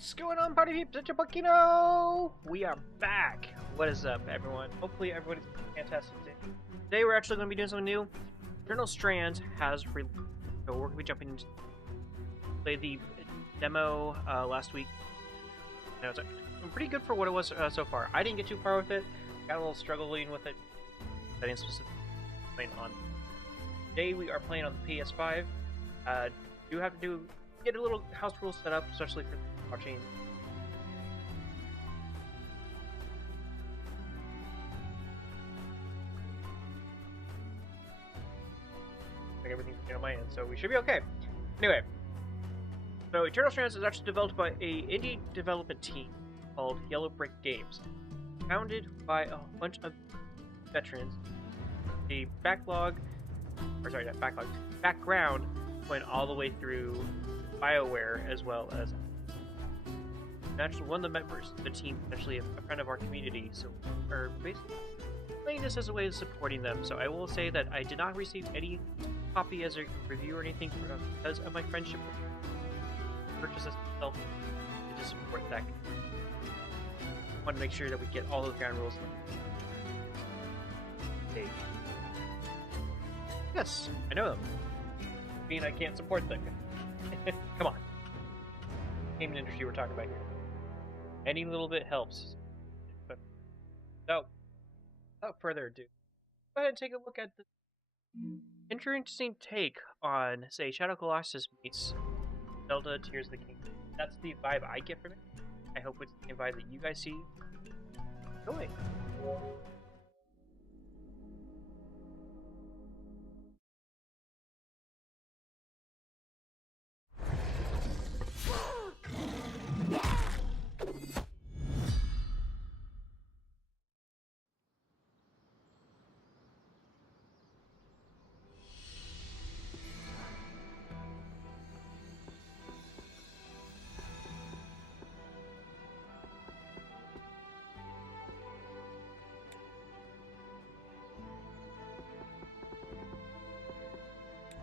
What's going on, party peeps? It's your Bukino! We are back. What is up, everyone? Hopefully everybody's fantastic today. Today we're actually going to be doing something new. Journal Strands has released, so we're going to be jumping into play the demo last week. And it's pretty good for what it was so far. I didn't get too far with it. Got a little struggling with it. I didn't specifically playing on. Today we are playing on the PS5. Do have to get a little house rules set up, especially for watching. Like everything's on my end, so we should be okay. Anyway, so Eternal Strands is actually developed by a indie development team called Yellow Brick Games, founded by a bunch of veterans. The background went all the way through BioWare, as well as actually one of the members of the team, actually a friend of our community, so we're basically playing this as a way of supporting them. So I will say that I did not receive any copy as a review or anything because of my friendship with purchase this myself to just support that. I want to make sure that we get all those ground rules. Hey. Yes, I know them. I mean, I can't support them. Come on. Gaming industry we're talking about here. Any little bit helps. But so, without further ado, go ahead and take a look at the interesting take on, say, Shadow Colossus meets Zelda Tears of the Kingdom. That's the vibe I get from it. I hope it's the same vibe that you guys see. Enjoy.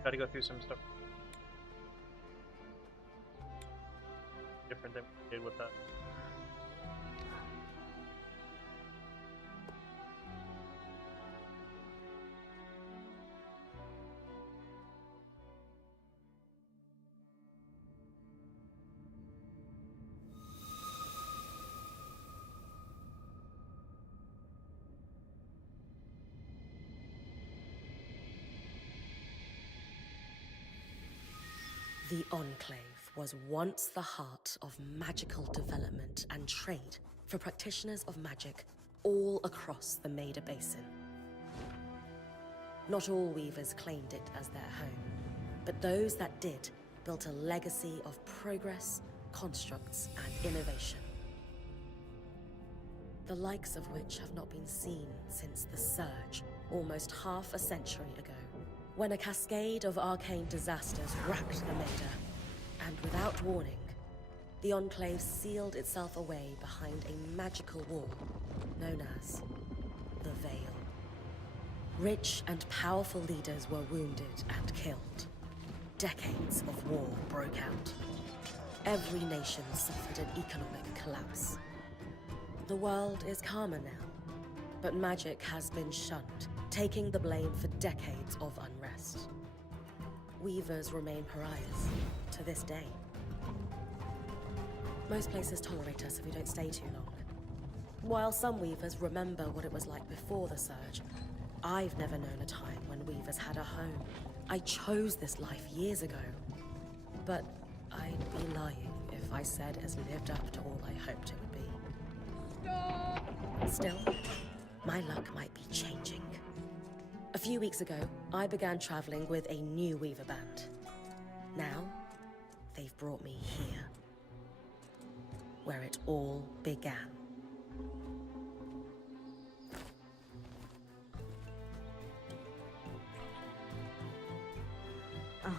Got to go through some stuff different than we did with that. The Enclave was once the heart of magical development and trade for practitioners of magic all across the Maida Basin. Not all weavers claimed it as their home, but those that did built a legacy of progress, constructs, and innovation. The likes of which have not been seen since the Surge, almost half a century ago, when a cascade of arcane disasters racked the Maida, and without warning, the Enclave sealed itself away behind a magical wall known as the Veil. Rich and powerful leaders were wounded and killed. Decades of war broke out. Every nation suffered an economic collapse. The world is calmer now, but magic has been shunned, taking the blame for decades of unrest. Weavers remain pariahs to this day. Most places tolerate us if we don't stay too long. While some weavers remember what it was like before the Surge, I've never known a time when weavers had a home. I chose this life years ago, but I'd be lying if I said it's lived up to all I hoped it would be. Still, my luck might be changing. A few weeks ago, I began traveling with a new weaver band. Now, they've brought me here, where it all began. Oh.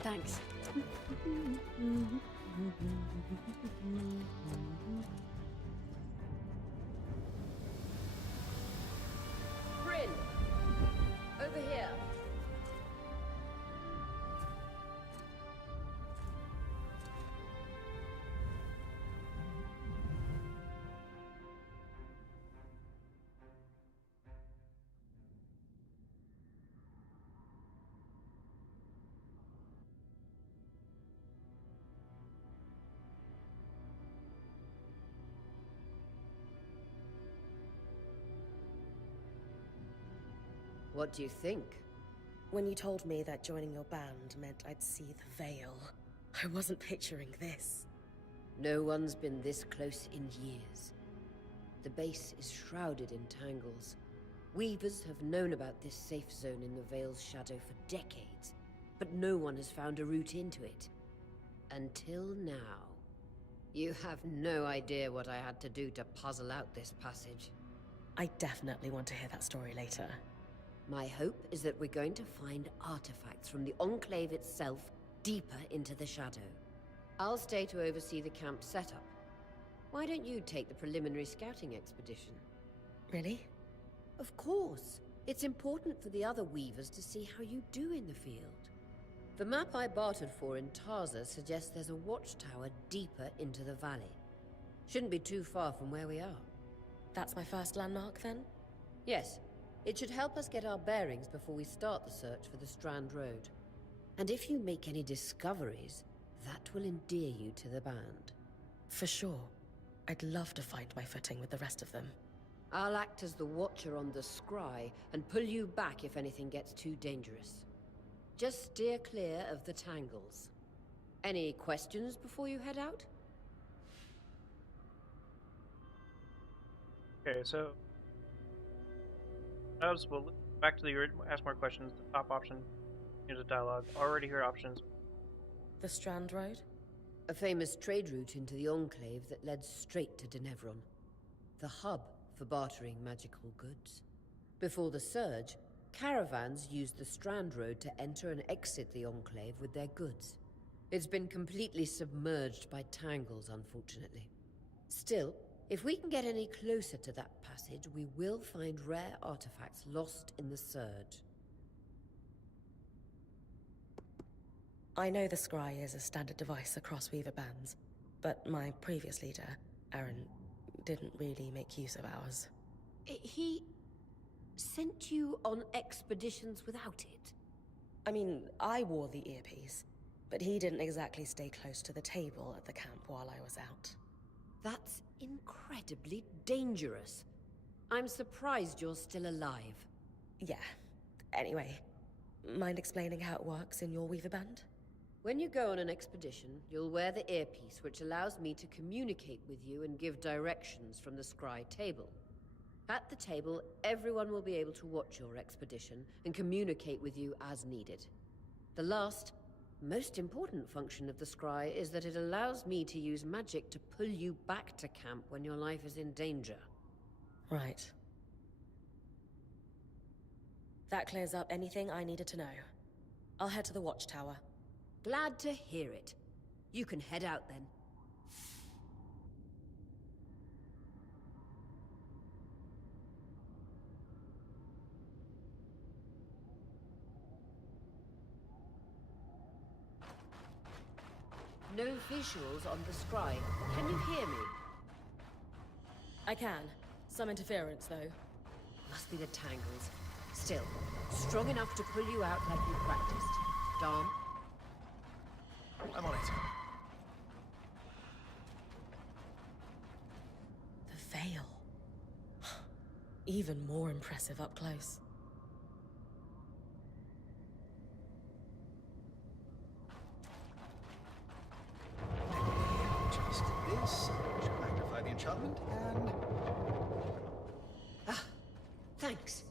Thanks. Bryn! Over here! What do you think? When you told me that joining your band meant I'd see the Veil, I wasn't picturing this. No one's been this close in years. The base is shrouded in tangles. Weavers have known about this safe zone in the Veil's shadow for decades, but no one has found a route into it. Until now. You have no idea what I had to do to puzzle out this passage. I definitely want to hear that story later. My hope is that we're going to find artifacts from the Enclave itself deeper into the shadow. I'll stay to oversee the camp setup. Why don't you take the preliminary scouting expedition? Really? Of course. It's important for the other Weavers to see how you do in the field. The map I bartered for in Tarza suggests there's a watchtower deeper into the valley. Shouldn't be too far from where we are. That's my first landmark, then? Yes. It should help us get our bearings before we start the search for the Strand Road. And if you make any discoveries, that will endear you to the band. For sure. I'd love to find my footing with the rest of them. I'll act as the watcher on the scry and pull you back if anything gets too dangerous. Just steer clear of the tangles. Any questions before you head out? Okay, so well, back to the ask more questions. The top option, use a dialogue. Already heard options. The Strand Road? A famous trade route into the Enclave that led straight to Denevron. The hub for bartering magical goods. Before the Surge, caravans used the Strand Road to enter and exit the Enclave with their goods. It's been completely submerged by tangles, unfortunately. Still, if we can get any closer to that passage, we will find rare artifacts lost in the Surge. I know the scry is a standard device across Weaver bands, but my previous leader, Aaron, didn't really make use of ours. He sent you on expeditions without it? I mean, I wore the earpiece, but he didn't exactly stay close to the table at the camp while I was out. That's incredibly dangerous. I'm surprised you're still alive. Yeah. Anyway, mind explaining how it works in your Weaver band? When you go on an expedition, you'll wear the earpiece, which allows me to communicate with you and give directions from the scry table. At the table, everyone will be able to watch your expedition and communicate with you as needed. The last, most important function of the scry is that it allows me to use magic to pull you back to camp when your life is in danger. Right. That clears up anything I needed to know. I'll head to the watchtower. Glad to hear it. You can head out then. No visuals on the scry. Can you hear me? I can. Some interference, though. Must be the tangles. Still, strong enough to pull you out like you practiced. Dom? I'm on it. The Veil. Even more impressive up close. Just this. Should magnify the enchantment and... Ah, thanks.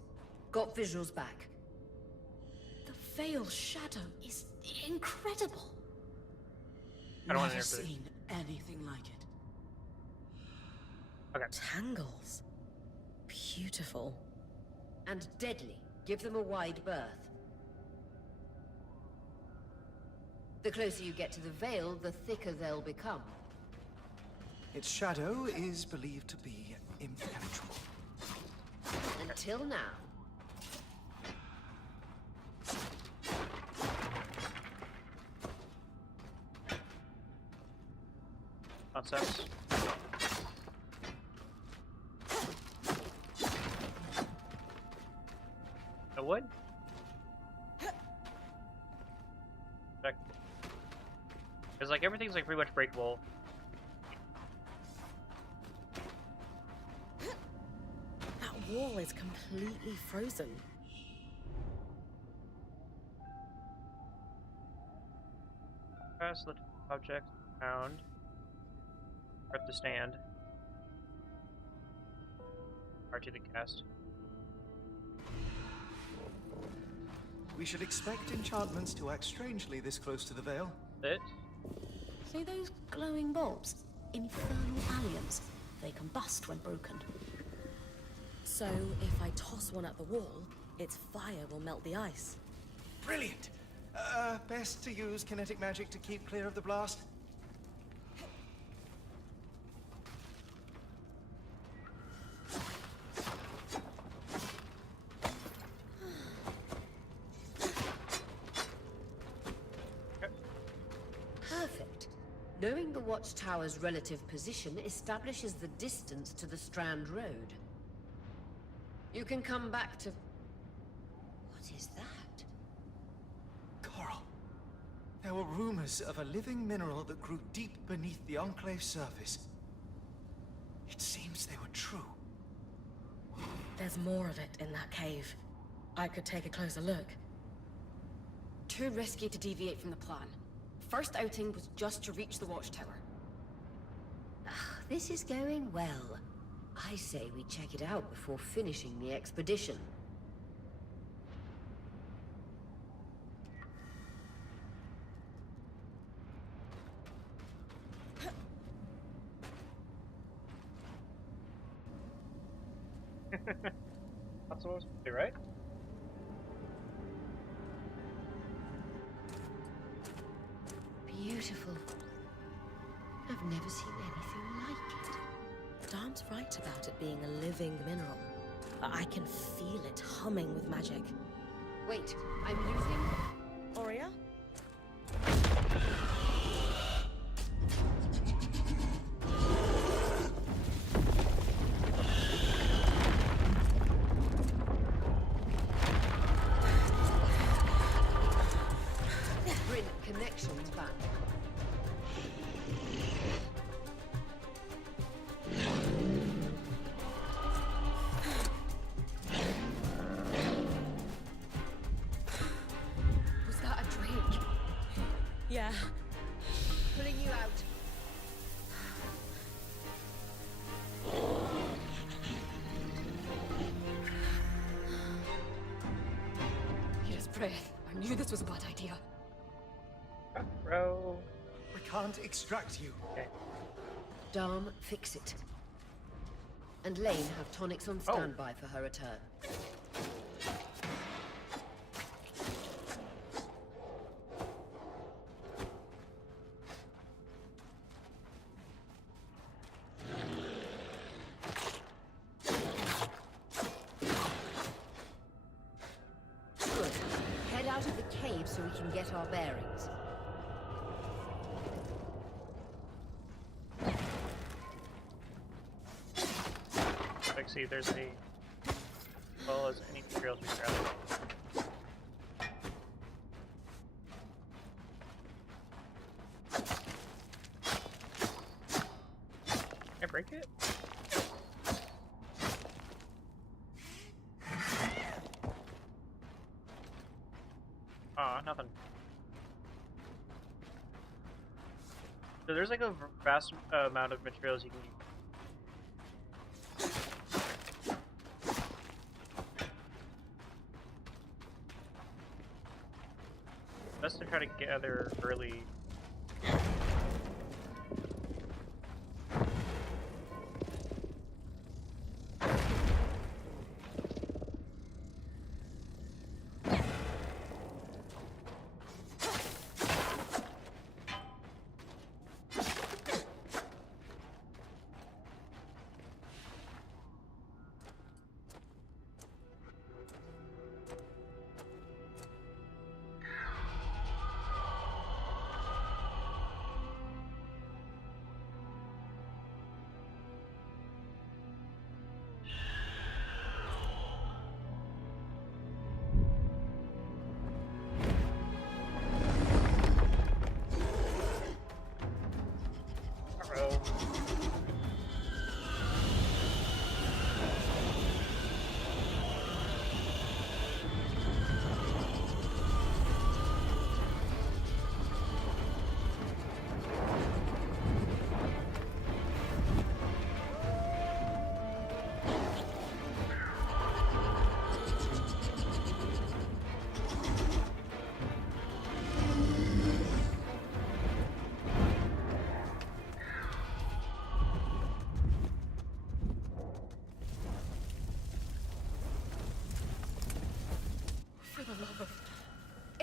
Got visuals back. The Veil's shadow is incredible. I don't want to Never interpret it. seen anything like it. Okay. Tangles. Beautiful. And deadly. Give them a wide berth. The closer you get to the veil, the thicker they'll become. Its shadow is believed to be impenetrable. Until now. Concepts. The wood? Because like everything's like pretty much breakable. That wall is completely frozen. Press the object found. Prep the stand. R2 the cast. We should expect enchantments to act strangely this close to the veil. It. See those glowing bulbs? Infernal aliens. They combust when broken. So if I toss one at the wall, its fire will melt the ice. Brilliant! Best to use kinetic magic to keep clear of the blast. Perfect. Knowing the watchtower's relative position establishes the distance to the Strand Road. You can come back to... What is that? Coral. There were rumors of a living mineral that grew deep beneath the Enclave's surface. It seems they were true. There's more of it in that cave. I could take a closer look. Too risky to deviate from the plan. First outing was just to reach the watchtower. This is going well. I say we check it out before finishing the expedition. That's what I was supposed to do, right? Beautiful. I've never seen anything like it. Darm's right about it being a living mineral. I can feel it humming with magic. Wait, I'm losing... Aurea? Bryn, connections back. Was that a drake? Yeah. Pulling you out. Yes, breath. I knew this was a bad idea. Bro. We can't extract you. Okay. Darm, fix it. And Lane have tonics on standby for her return. Good. Head out of the cave so we can get our bearings. Like, see if there's any, as well as any materials we grab. Can I break it? Aw, nothing. So there's like a vast amount of materials you can use. Best to try to gather early.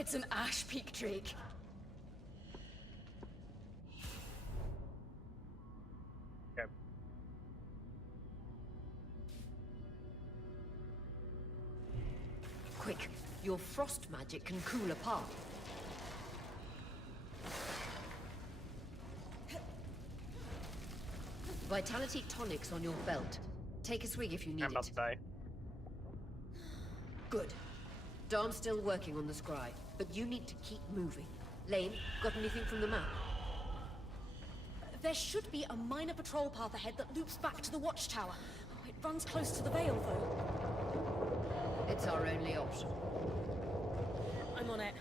It's an ash peak drake. Okay. Quick, your frost magic can cool a path. Vitality tonics on your belt. Take a swig if you need I'm about it. to die. Good. Darm's still working on the scry, but you need to keep moving. Lane, got anything from the map? There should be a minor patrol path ahead that loops back to the watchtower. Oh, it runs close to the Vale, though. It's our only option. I'm on it.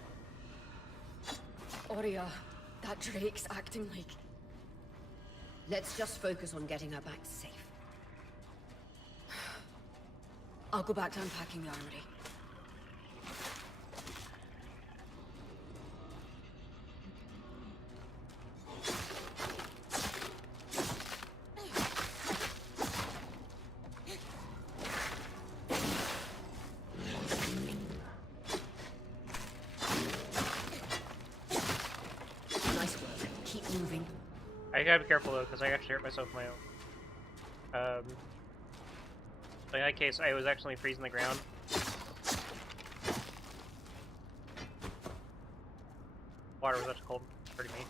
Oria, that drake's acting like... Let's just focus on getting her back safe. I'll go back to unpacking the armory. Nice work. Keep moving. I gotta be careful though, because I actually hurt myself with my own. In that case, I was actually freezing the ground. Water was actually cold, hurting me.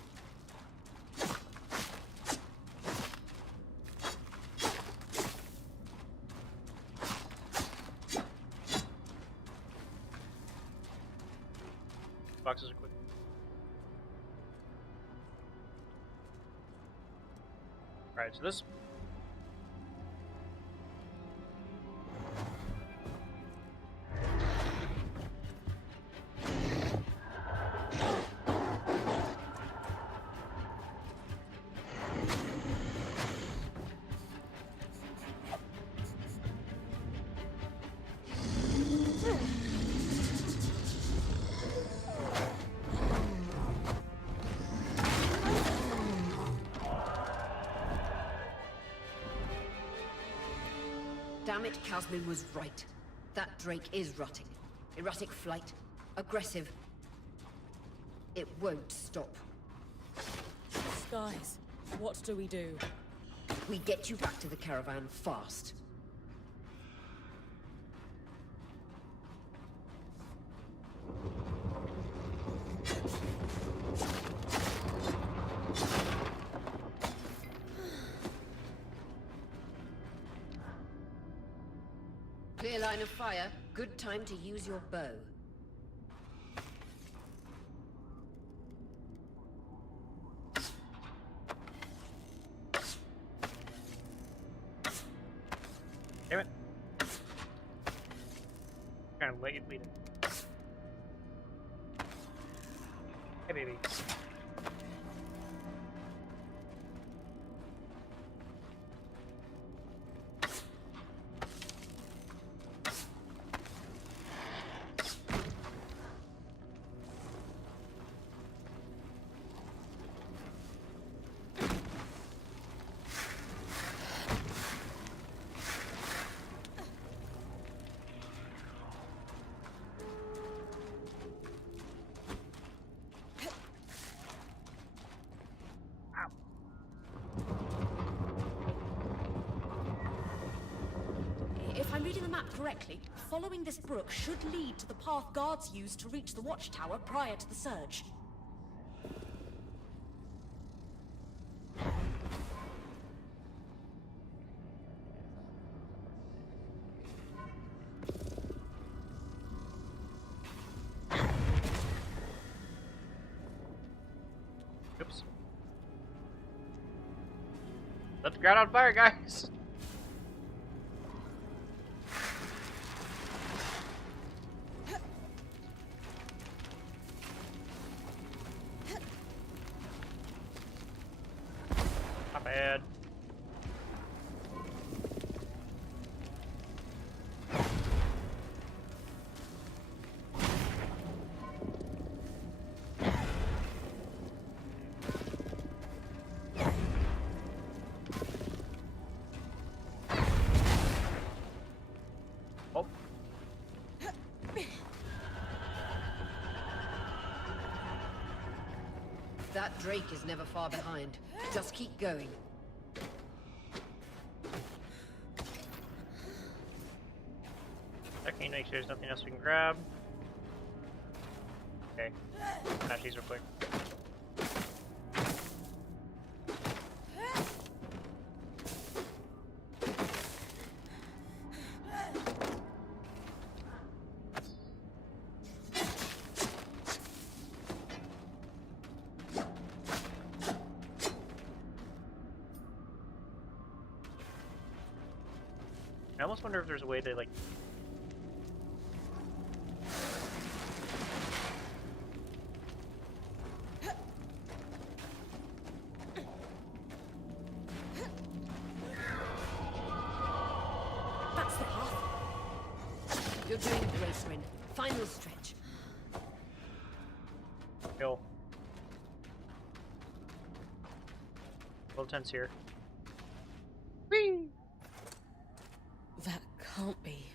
Boxes are quick. Alright, so this... Damn it, Casmin was right. That drake is rutting. Erratic flight. Aggressive. It won't stop. Skies, what do we do? We get you back to the caravan fast. Clear line of fire. Good time to use your bow. Damn it. Kind of let you lead it. Hey, baby. If I'm reading the map correctly, following this brook should lead to the path guards used to reach the watchtower prior to the surge. Oops. Let the ground on fire, guys! Not bad. Oh. That Drake is never far behind. Just keep going. Checking, make sure there's nothing else we can grab. Okay. Smash these real quick. I almost wonder if there's a way to, like... That's the path. You're doing great, Rin. Final stretch. Kill. A little tense here. Whee! That can't be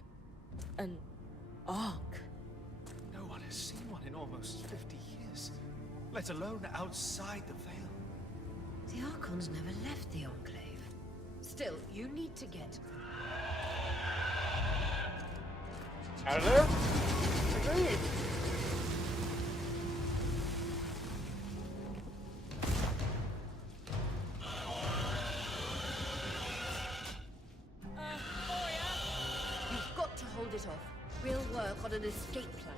an ark. No one has seen one in almost 50 years, let alone outside the Veil. The Archons never left the Enclave. Still, you need to get... Out of there? Agreed. You've got to hold it off. We'll work on an escape plan.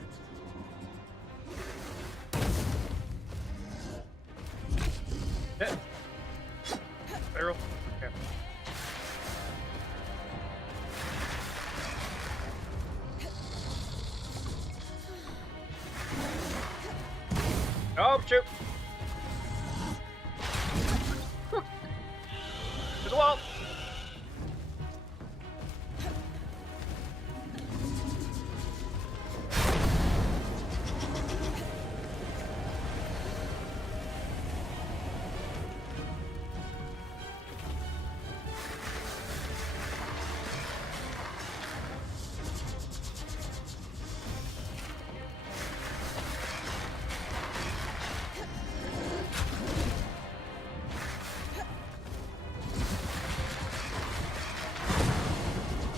Yeah. Barrel. Okay. Oh, shoot! There's a wall!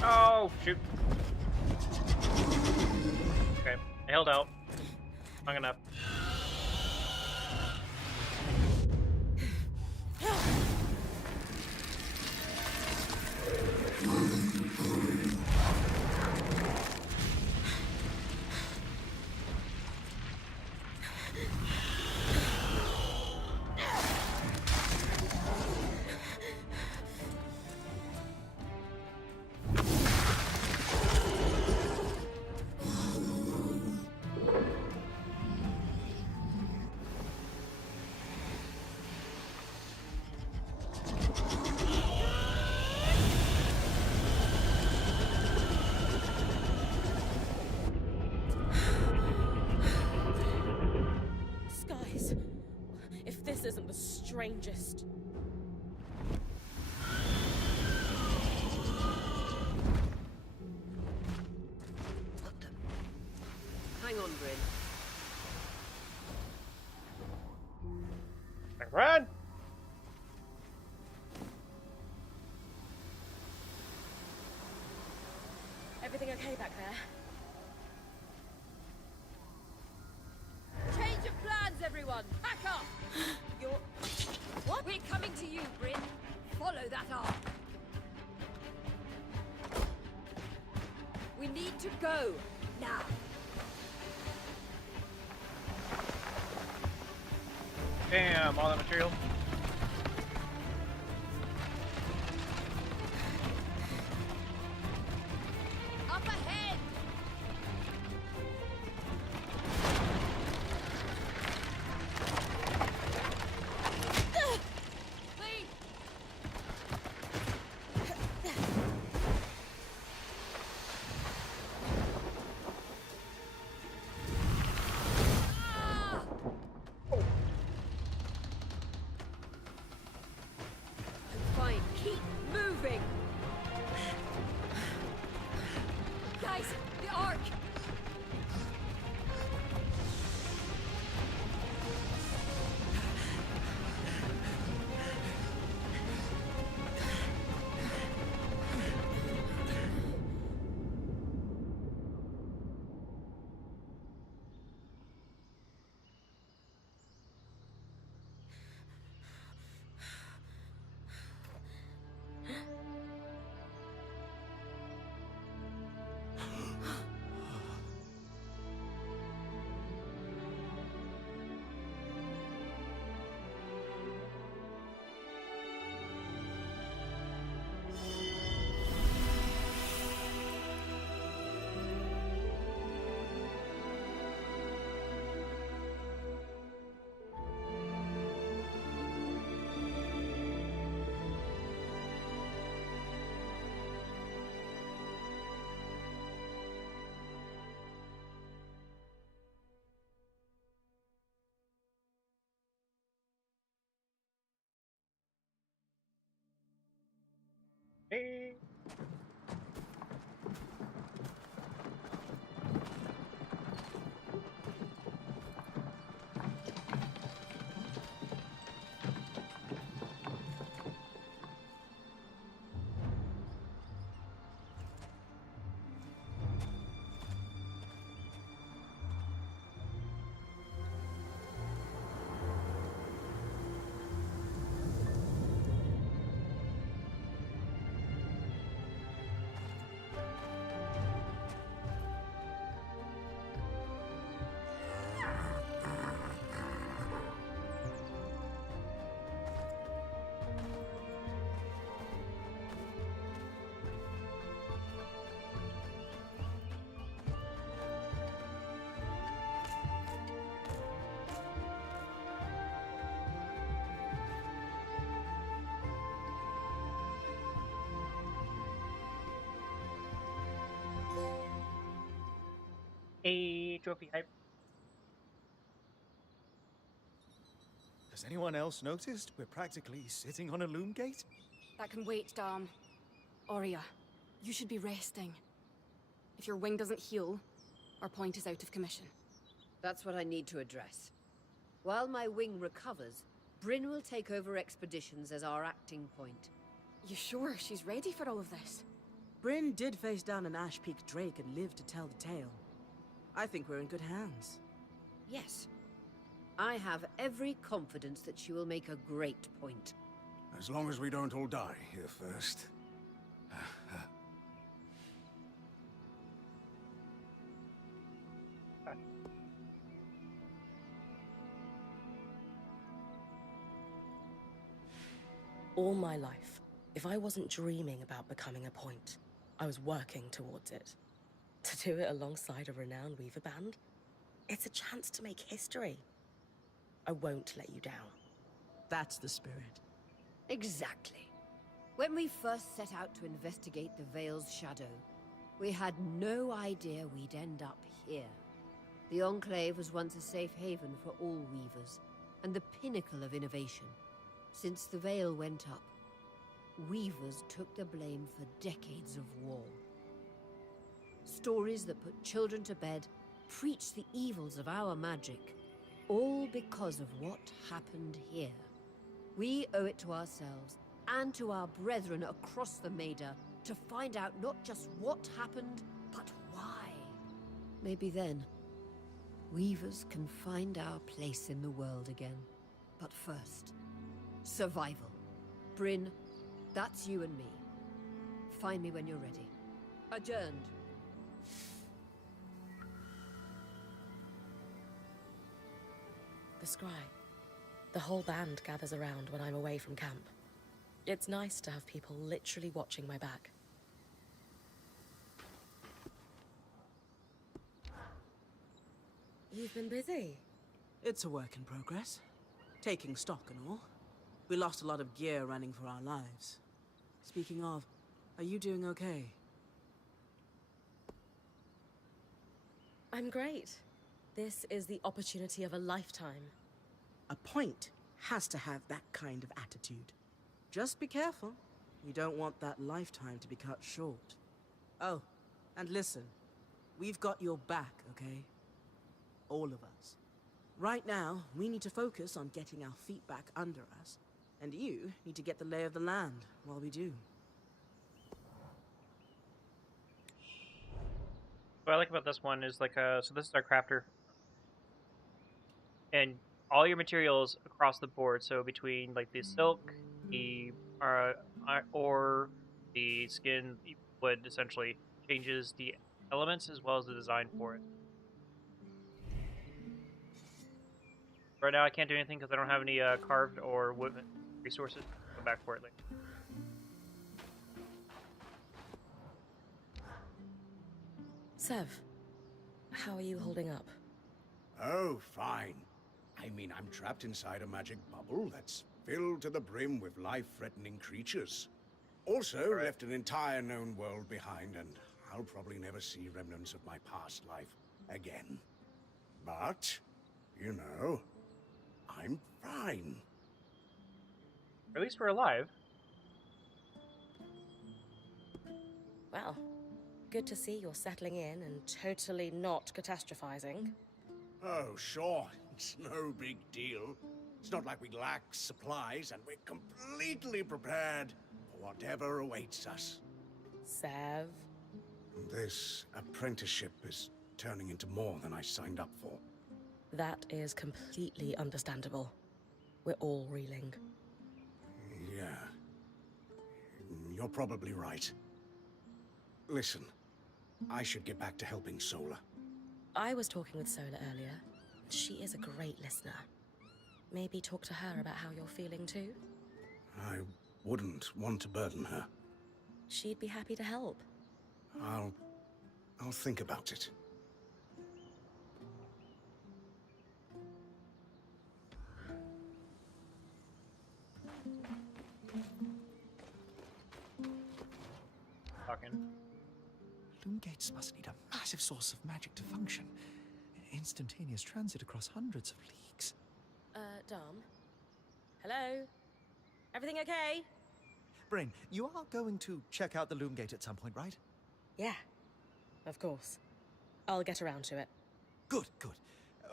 Oh, shoot. Okay, I held out. Long enough. Skies. If this isn't the strangest. Got them. Hang on, Bryn. Run! Everything okay back there? Change of plans, everyone! Pack up! You're... What? We're coming to you, Bryn. Follow that arc. We need to go. Now. Damn, all that material. Up ahead! Please! Hey. A trophy hype. Has anyone else noticed we're practically sitting on a loom gate? That can wait, Dan. Aurea, you should be resting. If your wing doesn't heal, our point is out of commission. That's what I need to address. While my wing recovers, Bryn will take over expeditions as our acting point. You sure she's ready for all of this? Bryn did face down an Ash Peak Drake and lived to tell the tale. I think we're in good hands. Yes. I have every confidence that she will make a great point. As long as we don't all die here first. All my life, if I wasn't dreaming about becoming a point, I was working towards it. To do it alongside a renowned Weaver band, it's a chance to make history. I won't let you down. That's the spirit. Exactly. When we first set out to investigate the Veil's shadow, we had no idea we'd end up here. The Enclave was once a safe haven for all Weavers, and the pinnacle of innovation. Since the Veil went up, Weavers took the blame for decades of war. Stories that put children to bed, preached the evils of our magic, all because of what happened here. We owe it to ourselves and to our brethren across the Maida to find out not just what happened, but why. Maybe then, Weavers can find our place in the world again. But first, survival. Bryn, that's you and me. Find me when you're ready. Adjourned. The scry. The whole band gathers around when I'm away from camp. It's nice to have people literally watching my back. You've been busy. It's a work in progress. Taking stock and all. We lost a lot of gear running for our lives. Speaking of, are you doing okay? I'm great. This is the opportunity of a lifetime. A point has to have that kind of attitude. Just be careful. You don't want that lifetime to be cut short. Oh, and listen. We've got your back, okay? All of us. Right now, we need to focus on getting our feet back under us. And you need to get the lay of the land while we do. What I like about this one is like so this is our crafter, and all your materials across the board. So between like the silk, the ore, the skin, the wood, essentially changes the elements as well as the design for it. Right now, I can't do anything because I don't have any carved or wood resources. Go back for it later. Sev, how are you holding up? Oh, fine. I mean, I'm trapped inside a magic bubble that's filled to the brim with life-threatening creatures. Also, left an entire known world behind, and I'll probably never see remnants of my past life again. But, you know, I'm fine. Or at least we're alive. Well, good to see you're settling in and totally not catastrophizing. Oh, sure. It's no big deal. It's not like we lack supplies, and we're completely prepared for whatever awaits us. Sev. This apprenticeship is turning into more than I signed up for. That is completely understandable. We're all reeling. Yeah. You're probably right. Listen, I should get back to helping Sola. I was talking with Sola earlier. She is a great listener. Maybe talk to her about how you're feeling too? I wouldn't want to burden her. She'd be happy to help. I'll think about it. Talking. Loom gates must need a massive source of magic to function. Instantaneous transit across hundreds of leagues. Dom? Hello? Everything okay? Bryn, you are going to check out the loom gate at some point, right? Yeah, of course. I'll get around to it. Good, good.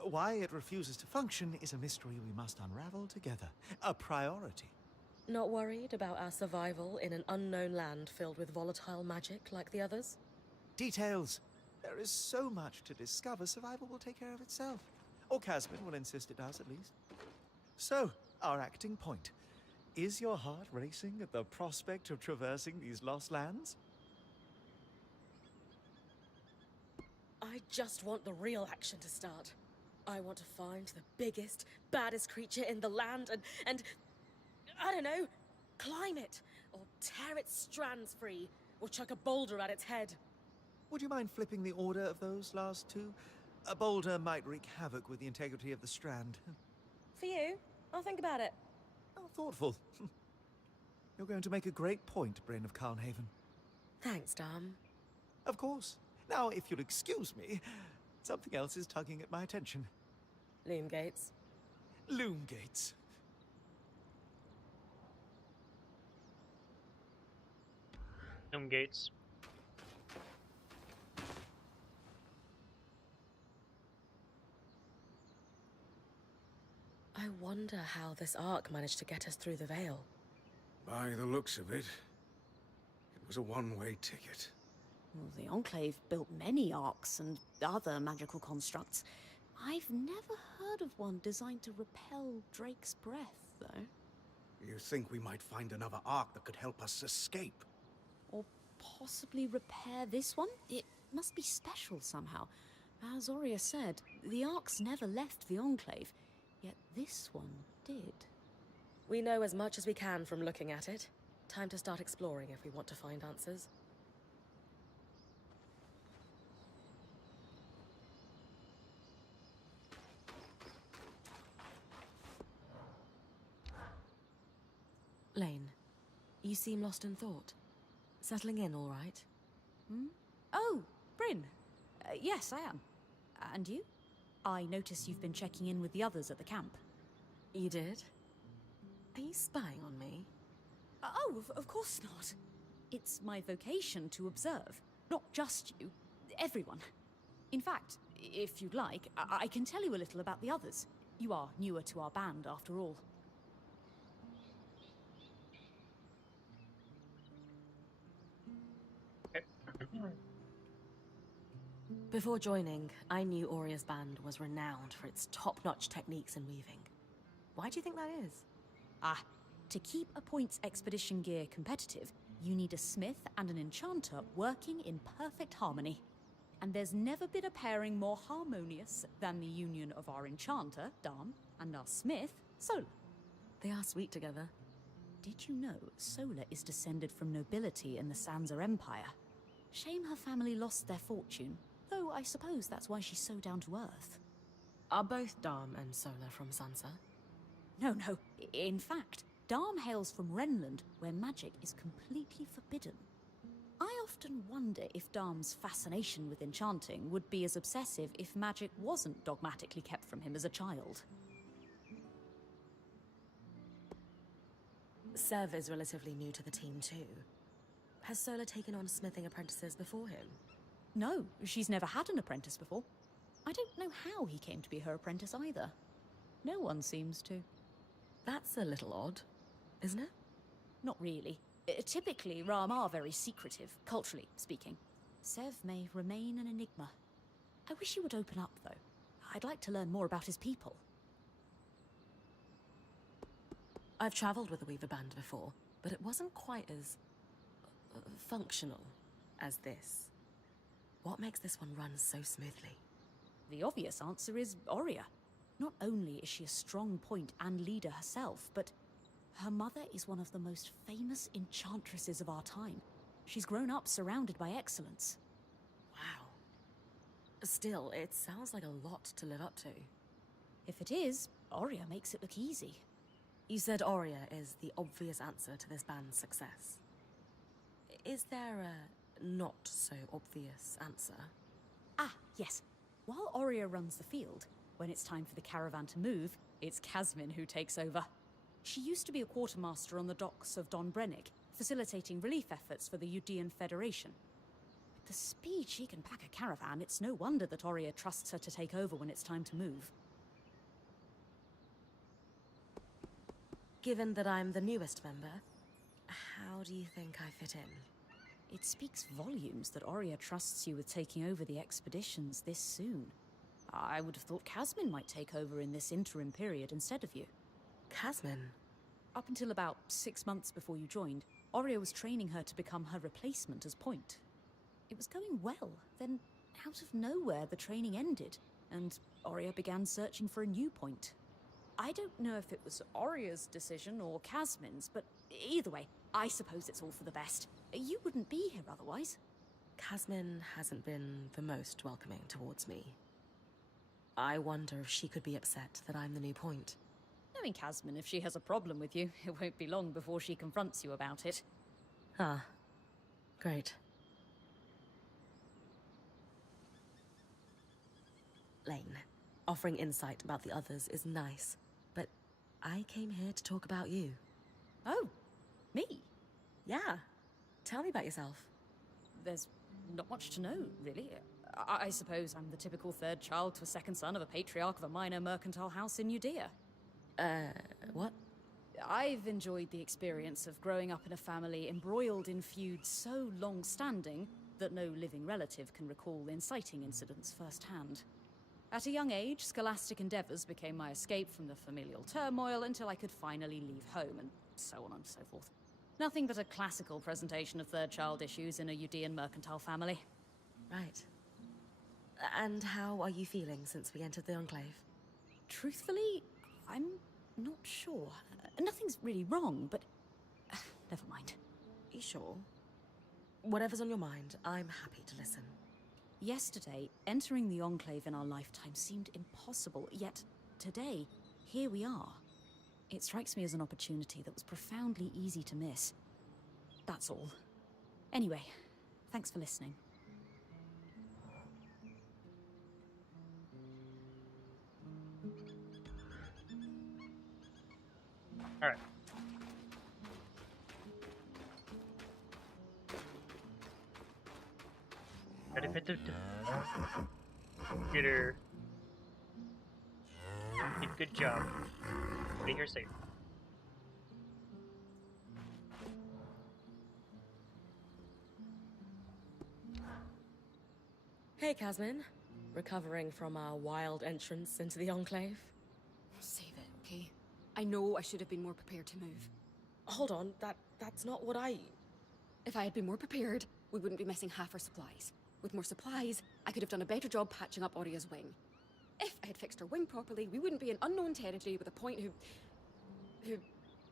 Why it refuses to function is a mystery we must unravel together. A priority. Not worried about our survival in an unknown land filled with volatile magic like the others? Details. There is so much to discover, survival will take care of itself. Or Casmin will insist it does, at least. So, our acting point. Is your heart racing at the prospect of traversing these lost lands? I just want the real action to start. I want to find the biggest, baddest creature in the land and I don't know, climb it, or tear its strands free, or chuck a boulder at its head. Would you mind flipping the order of those last two? A boulder might wreak havoc with the integrity of the strand. For you, I'll think about it. How thoughtful. You're going to make a great point, Bryn of Carnhaven. Thanks, Dom. Of course. Now, if you'll excuse me, something else is tugging at my attention. Loom gates. Loom gates. Gates. I wonder how this arc managed to get us through the Veil. By the looks of it, it was a one-way ticket. Well, the Enclave built many arcs and other magical constructs. I've never heard of one designed to repel Drake's breath, though. You think we might find another arc that could help us escape? Or possibly repair this one? It must be special somehow. As Aurea said, the arcs never left the Enclave, yet this one did. We know as much as we can from looking at it. Time to start exploring if we want to find answers. Lane, you seem lost in thought. Settling in all right? Hmm? Oh, Bryn. Yes, I am. And you? I notice you've been checking in with the others at the camp. You did? Are you spying on me? Oh, of course not. It's my vocation to observe. Not just you. Everyone. In fact, if you'd like, I can tell you a little about the others. You are newer to our band, after all. Before joining, I knew Aurea's band was renowned for its top-notch techniques in weaving. Why do you think that is? To keep a points expedition gear competitive, you need a smith and an enchanter working in perfect harmony. And there's never been a pairing more harmonious than the union of our enchanter, Dam, and our smith, Sola. They are sweet together. Did you know Sola is descended from nobility in the Sansa Empire? Shame her family lost their fortune, though I suppose that's why she's so down to earth. Are both Dam and Sola from Sansa? No. In fact, Dam hails from Renland, where magic is completely forbidden. I often wonder if Dam's fascination with enchanting would be as obsessive if magic wasn't dogmatically kept from him as a child. Sev is relatively new to the team too. Has Sola taken on smithing apprentices before him? No, she's never had an apprentice before. I don't know how he came to be her apprentice either. No one seems to. That's a little odd, isn't it? Not really. Typically, Ram are very secretive, culturally speaking. Sev may remain an enigma. I wish he would open up, though. I'd like to learn more about his people. I've travelled with a Weaver band before, but it wasn't quite as functional as this. What makes this one run so smoothly? The obvious answer is Oria. Not only is she a strong point and leader herself, but her mother is one of the most famous enchantresses of our time. She's grown up surrounded by excellence. Wow. Still, it sounds like a lot to live up to. If it is, Oria makes it look easy. You said Oria is the obvious answer to this band's success. Is there a not-so-obvious answer? Ah, yes. While Oria runs the field, when it's time for the caravan to move, it's Kasmin who takes over. She used to be a quartermaster on the docks of Don Brennig, facilitating relief efforts for the Udean Federation. With the speed she can pack a caravan, it's no wonder that Oria trusts her to take over when it's time to move. Given that I'm the newest member, how do you think I fit in? It speaks volumes that Oria trusts you with taking over the expeditions this soon. I would have thought Kasmin might take over in this interim period instead of you. Kasmin? Up until about 6 months before you joined, Oria was training her to become her replacement as point. It was going well, then out of nowhere the training ended, and Oria began searching for a new point. I don't know if it was Oria's decision or Kasmin's, but either way, I suppose it's all for the best. You wouldn't be here otherwise. Kasmin hasn't been the most welcoming towards me. I wonder if she could be upset that I'm the new point. Knowing Kasmin, if she has a problem with you, it won't be long before she confronts you about it. Ah, great. Lane, offering insight about the others is nice, but I came here to talk about you. Oh, me? Yeah. Tell me about yourself. There's not much to know, really. I suppose I'm the typical third child to a second son of a patriarch of a minor mercantile house in Judea. What? I've enjoyed the experience of growing up in a family embroiled in feuds so long-standing that no living relative can recall inciting incidents firsthand. At a young age, scholastic endeavors became my escape from the familial turmoil until I could finally leave home, and so on and so forth. Nothing but a classical presentation of third child issues in a Udean mercantile family. Right. And how are you feeling since we entered the Enclave? Truthfully, I'm not sure. Nothing's really wrong, but never mind. You sure? Whatever's on your mind, I'm happy to listen. Yesterday, entering the Enclave in our lifetime seemed impossible, yet today, here we are. It strikes me as an opportunity that was profoundly easy to miss. That's all. Anyway, thanks for listening. Alright. Ready for the computer. Did a good job. Be here safe. Hey, Kasmin. Recovering from our wild entrance into the Enclave? Save it, okay? I know I should have been more prepared to move. Hold on, that's not what I... If I had been more prepared, we wouldn't be missing half our supplies. With more supplies, I could have done a better job patching up Oria's wing. If I had fixed her wing properly, we wouldn't be in unknown territory with a point who...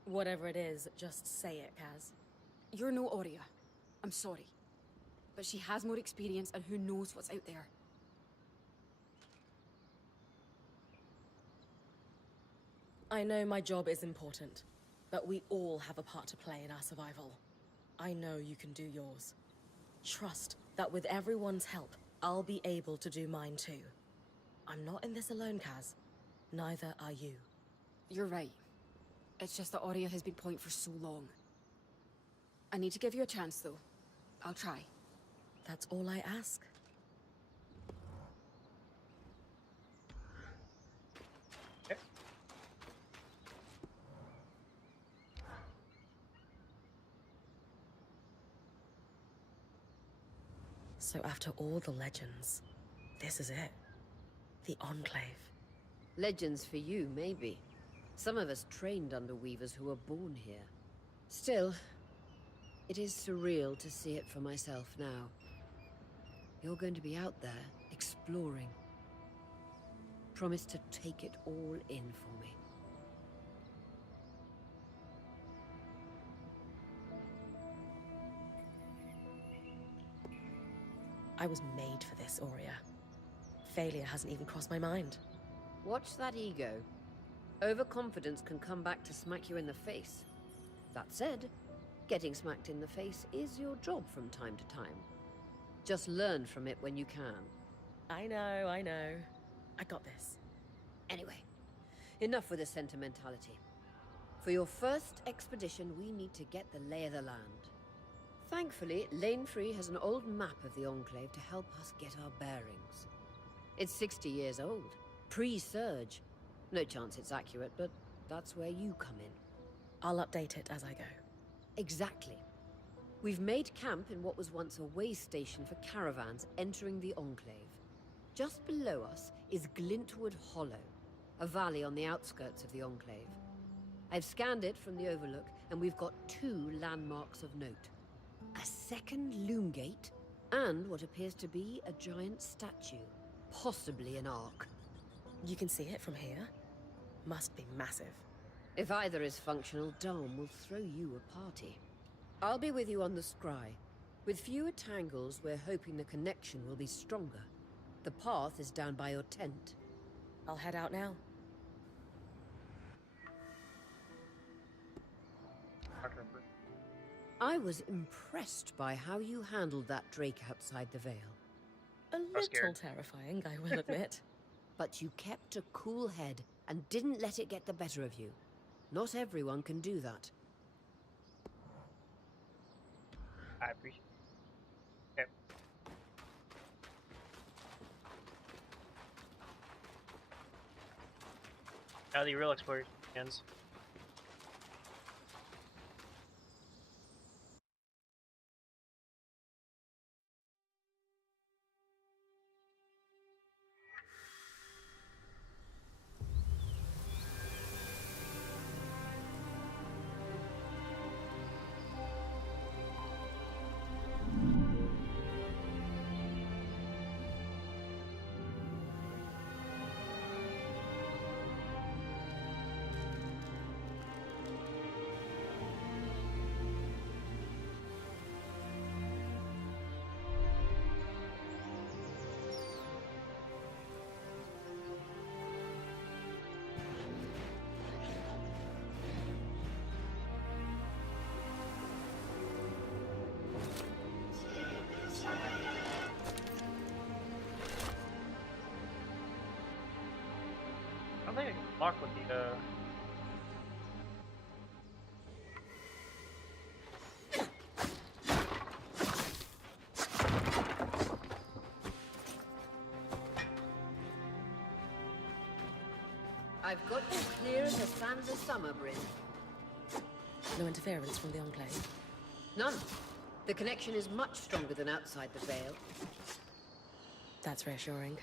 Whatever it is, just say it, Kaz. You're no Oria. I'm sorry. But she has more experience, and who knows what's out there. I know my job is important, but we all have a part to play in our survival. I know you can do yours. Trust that with everyone's help, I'll be able to do mine too. I'm not in this alone, Kaz. Neither are you. You're right. It's just that Oria has been point for so long. I need to give you a chance, though. I'll try. That's all I ask. Okay. So after all the legends, this is it. The Enclave. Legends for you, maybe. Some of us trained under weavers who were born here. Still, it is surreal to see it for myself now. You're going to be out there, exploring. Promise to take it all in for me. I was made for this, Aurea. Failure hasn't even crossed my mind. Watch that ego. Overconfidence can come back to smack you in the face. That said, getting smacked in the face is your job from time to time. Just learn from it when you can. I know. I got this. Anyway, enough with the sentimentality. For your first expedition, we need to get the lay of the land. Thankfully, Lane Free has an old map of the Enclave to help us get our bearings. It's 60 years old, pre-Surge. No chance it's accurate, but that's where you come in. I'll update it as I go. Exactly. We've made camp in what was once a way station for caravans entering the Enclave. Just below us is Glintwood Hollow, a valley on the outskirts of the Enclave. I've scanned it from the Overlook, and we've got 2 landmarks of note. A second loom gate, and what appears to be a giant statue, possibly an ark. You can see it from here? Must be massive. If either is functional, Dom will throw you a party. I'll be with you on the scry. With fewer tangles, we're hoping the connection will be stronger. The path is down by your tent. I'll head out now. I was impressed by how you handled that drake outside the Vale. A little scared. terrifying, I will admit. But you kept a cool head and didn't let it get the better of you. Not everyone can do that. I appreciate it. Okay. Now the real exploration begins. I don't think I can block with the I've got you clear as the sands of summer, Bryn. No interference from the Enclave. None. The connection is much stronger than outside the Vale. That's reassuring.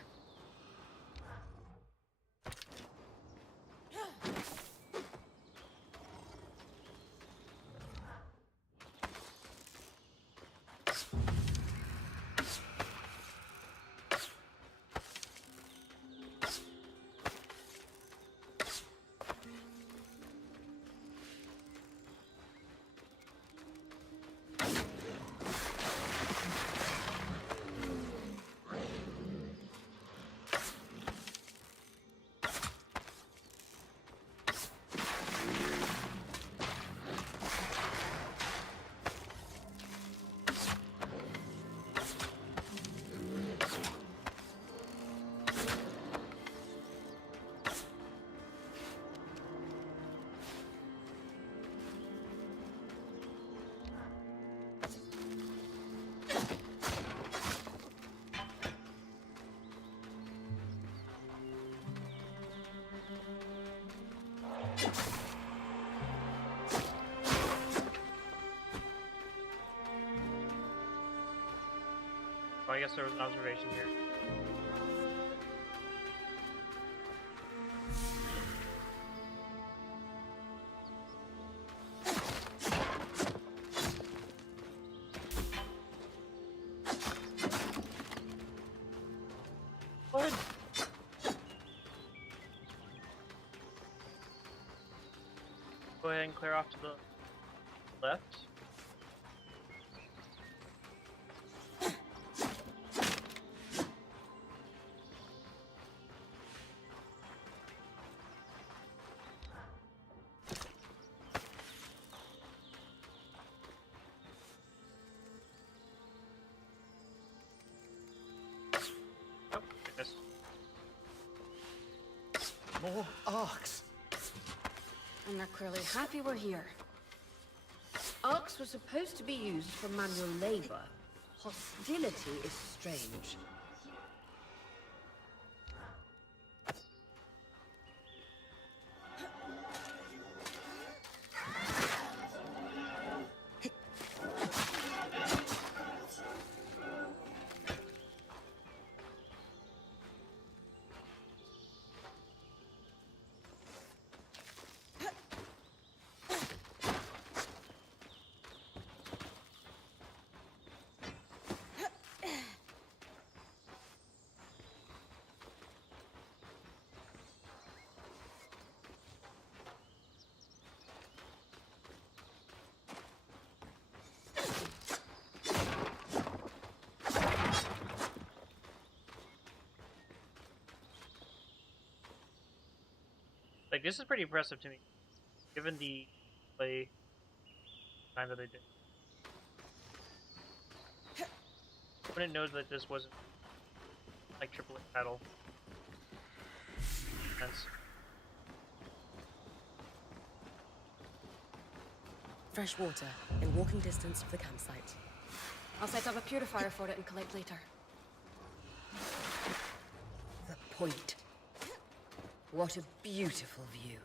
I guess there was an observation here. What? Go ahead and clear off to the left. Oh, goodness. More arcs. And they're clearly happy we're here. Arcs were supposed to be used for manual labor. Hostility is strange. Like, this is pretty impressive to me, given the play time that they did. I wouldn't know that this wasn't like AAA battle. Sense. Fresh water in walking distance of the campsite. I'll set up a purifier for it and collect later. The point. What a beautiful view.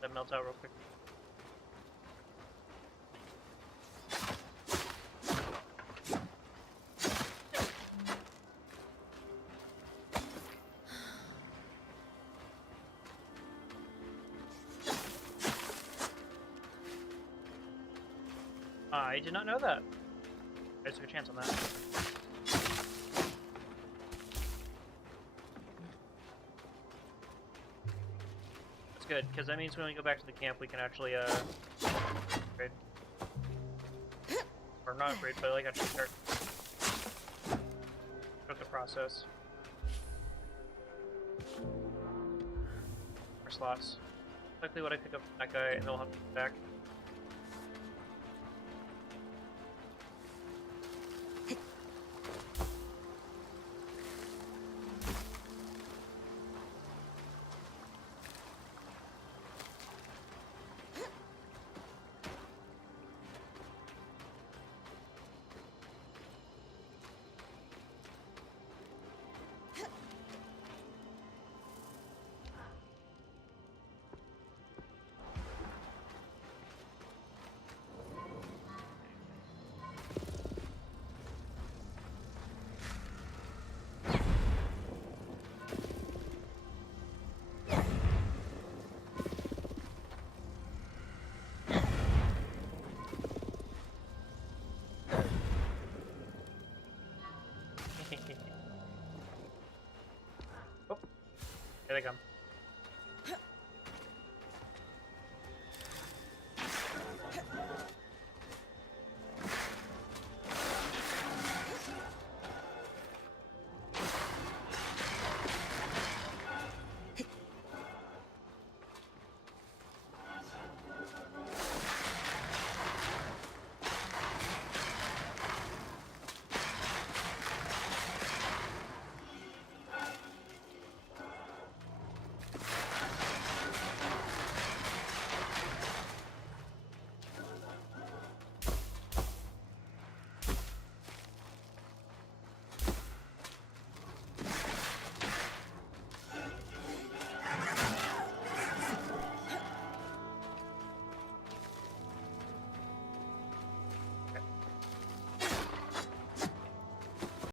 That melts out real quick. I did not know that. I just took a chance on that. That's good, because that means when we go back to the camp, we can actually, upgrade. Or not upgrade, but like actually start the process. More slots. Likely what I pick up from that guy, and they'll have to come back. Oh, here they come.